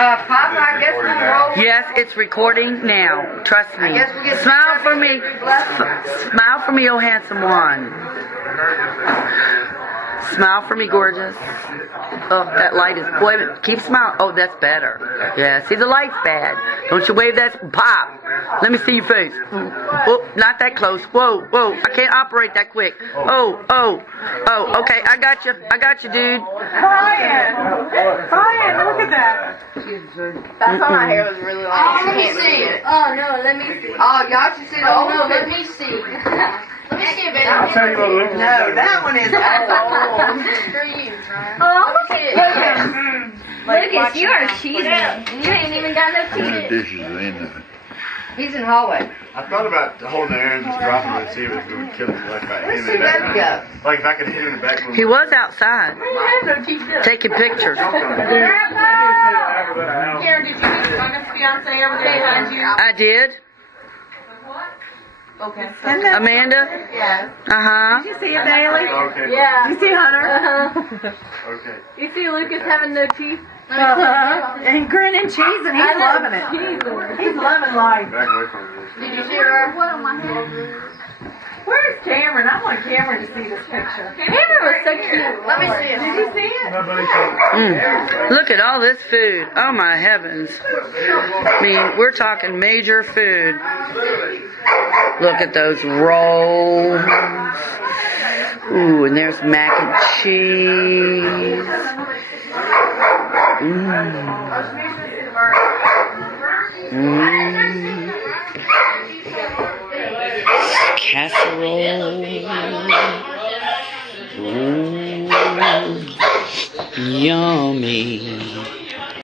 Papa, I guess we'll roll. Yes, it's recording now. Trust me. I guess we'll get Smile for me. Smile for me, oh handsome one. Smile for me, gorgeous. Oh, that light is... Wait a minute. Keep smiling. Oh, that's better. Yeah, see, the light's bad. Don't you wave that... Pop. Let me see your face. Oh, not that close. Whoa, whoa. I can't operate that quick. Oh, oh. Oh, okay. I got you. I got you, dude. Brian, look at that. That's why my hair was really long. Let me see it. Oh no, let me see. Oh, y'all should see the Oh old no, let picture. me see. Let me see it, baby. I'll tell you what, look. No, that one is old. Screw you, Brian. Oh, Look at Lucas, you are cheesy. And you ain't even got no teeth. Dishes in there. He's in the hallway. I thought about holding the air and just dropping it and see if it would kill him. Like if I hit him in the Where's back. Go? Like if I could hit him in the back. He was outside. Taking pictures. Karen, did you just find a fiance over there behind you? I did. Okay. Amanda? Yeah. Uh-huh. Did you see it, Bailey? Okay. Yeah. Did you see Hunter? Okay. You see Lucas having no teeth? And grinning, cheesing. He's loving it. He's loving life. Back away from this. Did you see her? What on my head? Where's Cameron? I want Cameron to see this picture. Cameron was so cute. Let me see it. Did you see it? Nobody said. Look at all this food. Oh, my heavens. I mean, we're talking major food. Look at those rolls. Ooh, and there's mac and cheese. Casserole. Yummy.